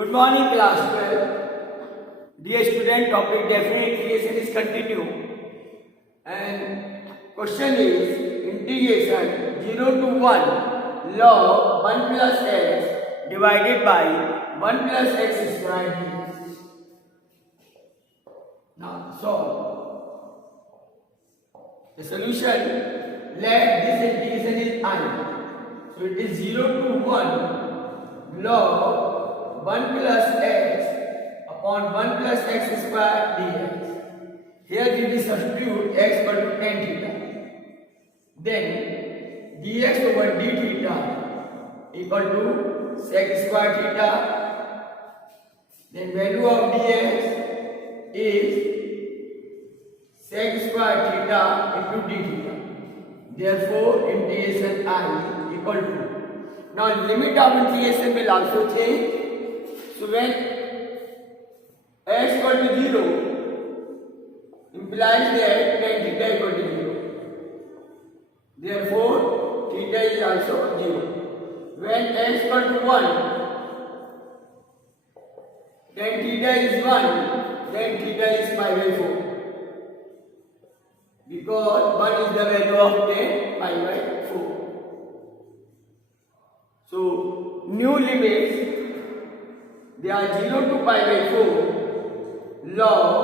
Good morning, class 12. Dear student, topic definite integration is continue. And question is integration 0 to 1 log 1 plus x divided by 1 plus x square dx. Now solve. The solution, let this integration is I. So it is 0 to 1 log 1 plus x upon 1 plus x square dx. Here we will substitute x equal to tan theta. Then dx over d theta equal to sec square theta. Then value of dx is sec square theta into d theta. Therefore integration I equal to. Now limit of integration will also change. So when x equal to 0 implies that tan theta equal to 0. Therefore theta is also 0. When x equal to 1, tan theta is 1, then theta is pi by 4. Because 1 is the value of tan pi by 4. So new limits, they are 0 to pi by 4 log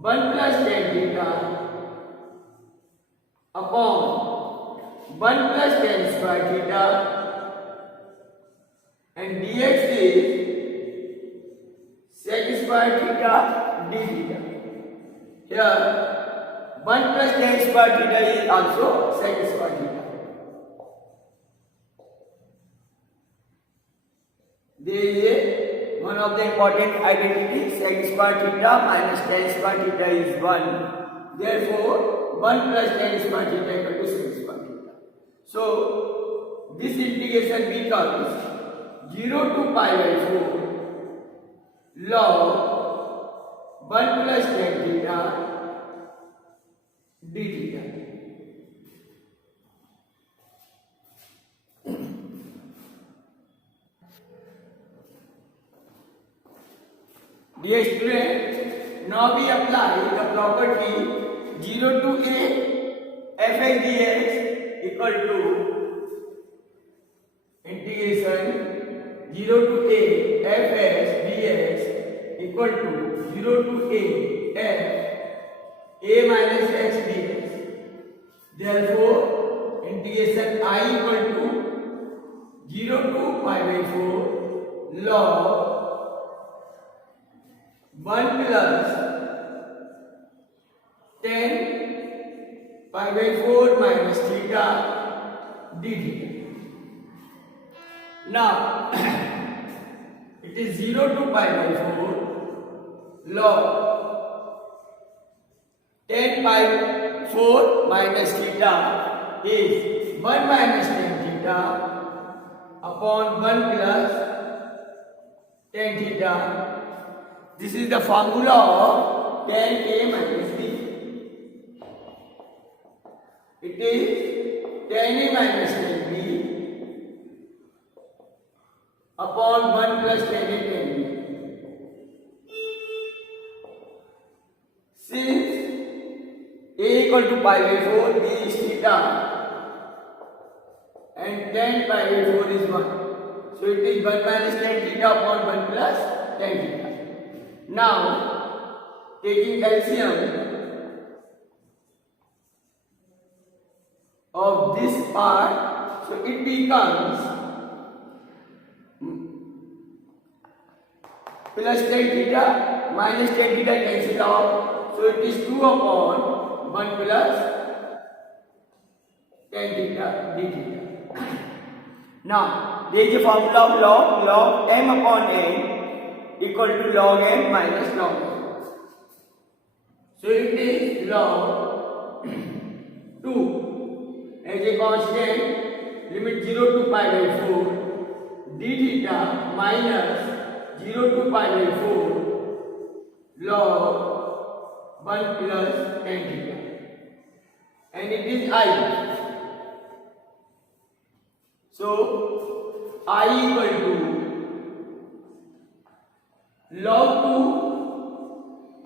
1 plus tan theta upon 1 plus tan square theta, and dx is sec square theta d theta. Here 1 plus tan square theta is also sec square theta. There is one of the important identity, sec square theta minus tan square theta is 1. Therefore 1 plus tan square theta equal to sec square theta. So this integration becomes 0 to pi by 4 log 1 plus tan theta d theta. Dear student, now we apply the property 0 to a fx dx equal to integration 0 to a fx dx equal to 0 to a f a minus x dx. Therefore integration I equal to 0 to pi by 4 log 1 plus tan pi by 4 minus theta d theta. Now it is 0 to pi by 4 log tan pi 4 minus theta is 1 minus tan theta upon 1 plus tan theta. This is the formula of tan A minus B. It is tan A minus tan B upon 1 plus tan A tan B. Since A equal to pi by 4, B is theta and tan pi by 4 is 1. So it is 1 minus tan theta upon 1 plus tan theta. Now, taking LCM of this part, so it becomes plus tan theta minus tan theta cancel out. So it is 2 upon 1 plus tan theta d theta. Now, there is a formula of log m upon n equal to log n minus log n. So it is log 2 as a constant, limit 0 to pi by 4 d theta minus 0 to pi by 4 log 1 plus tan theta, and it is I. So I equal to log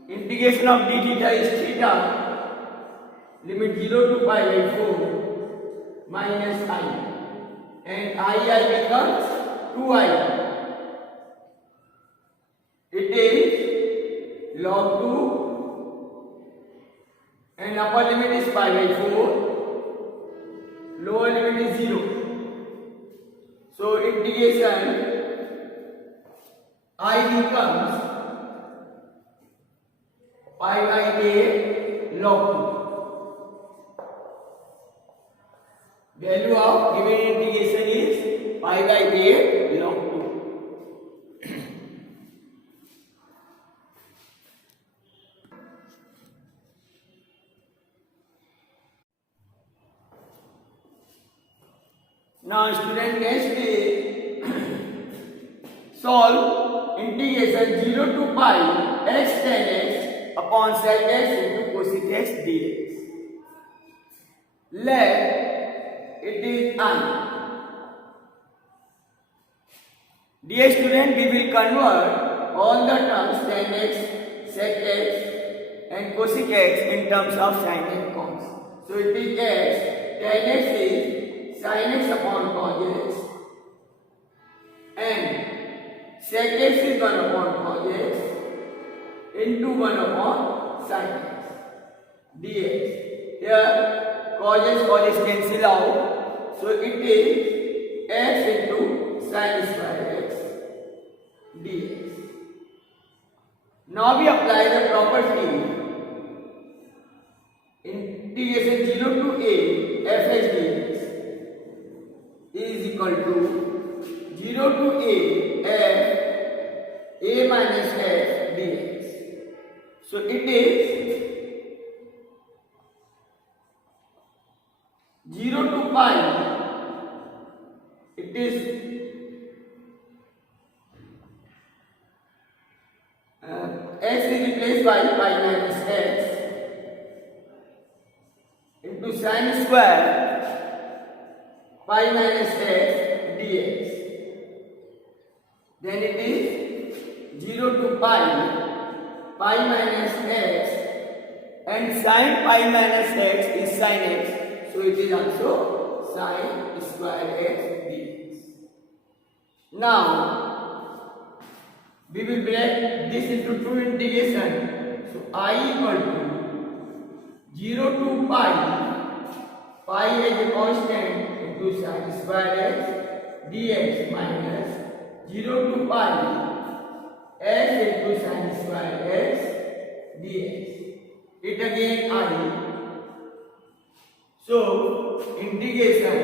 2 integration of d theta is theta, limit 0 to pi by 4 minus I, and I becomes 2I. It is log 2 and upper limit is pi by 4, lower limit is 0. So integration I becomes pi by a log 2. Value of given integration is pi by a log 2. Now student, next is solve integration 0 to pi x tan x upon sec x into cosec x dx. Let it is I. Dear student, we will convert all the terms tan x, sec x and cosec x in terms of sin and cos. So it is x, tan x is sin x upon cos x, and sec x is 1 upon cos x into 1 upon sin x dx. Here cos x cancel out, so it is x into sin square x dx. Now we apply the property integration 0 to a fx dx is equal to 0 to a minus f dx. So it is 0 to pi, it is x is replaced by pi minus x into sin square pi minus x dx. Then it is 0 to pi minus x, and sin pi minus x is sin x, so it is also sin square x dx. Now we will break this into two integration. So I equal to 0 to pi as a constant into sin square x dx minus 0 to pi x into sin square x dx. It again I. So integration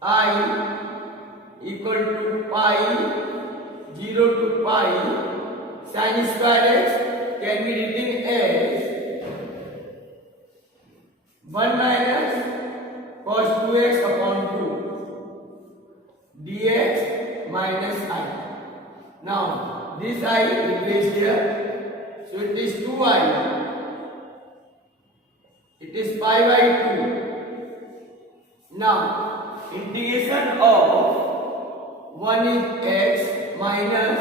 I equal to pi 0 to pi sin square x can be written as 1 minus cos 2x upon 2 dx minus I. Now this I replace here, so it is 2I, it is pi by 2. Now integration of 1 is x minus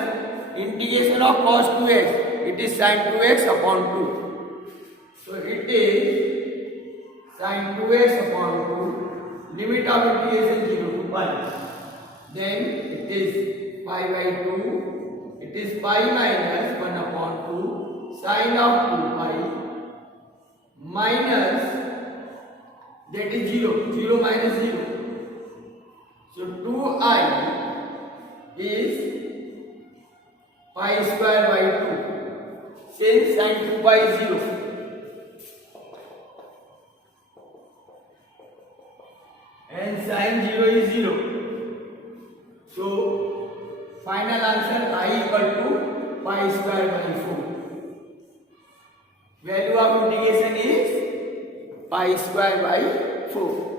integration of cos 2x, it is sin 2x upon 2. So it is sin 2x upon 2, limit of integration 0 to pi. Then it is pi by 2, it is pi minus 1 upon 2 sin of 2 pi minus, that is 0, 0 minus 0. So 2I is pi square by 2, since sin 2 pi is 0. And sin 0 is 0. So final answer I equal to pi square by 4. Value of integration is pi square by 4.